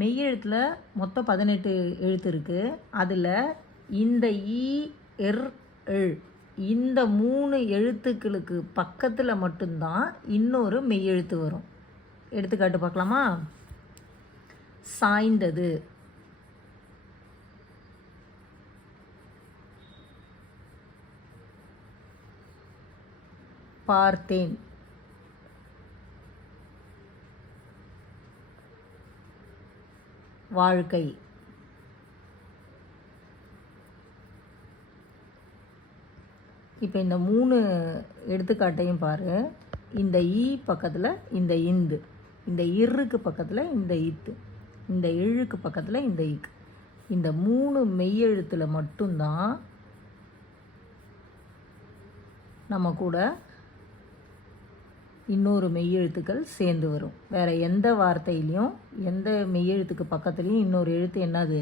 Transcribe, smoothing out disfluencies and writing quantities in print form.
மெய்யெழுத்தில் மொத்தம் 18 எழுத்து இருக்குது. அதில் இந்த ஈ எர் எள் இந்த 3 எழுத்துக்களுக்கு பக்கத்தில் மட்டும்தான் இன்னொரு மெய்யெழுத்து வரும். எடுத்துக்காட்டு பார்க்கலாமா? சாய்ந்தது, பார்த்தேன், வாழ்க்கை. இப்போ இந்த 3 எடுத்துக்காட்டையும் பாரு. இந்த ஈ பக்கத்தில் இந்த இந்து, இந்த இருக்கு பக்கத்தில் இந்த இத்து, இந்த இழுக்கு பக்கத்தில் இந்த இக்கு. இந்த 3 மெய்யெழுத்தில் மட்டும்தான் நம்ம கூட இன்னொரு மெய்யெழுத்துக்கள் சேர்ந்து வரும். வேறு எந்த வார்த்தையிலையும் எந்த மெய்யெழுத்துக்கு பக்கத்துலேயும் இன்னொரு எழுத்து என்னது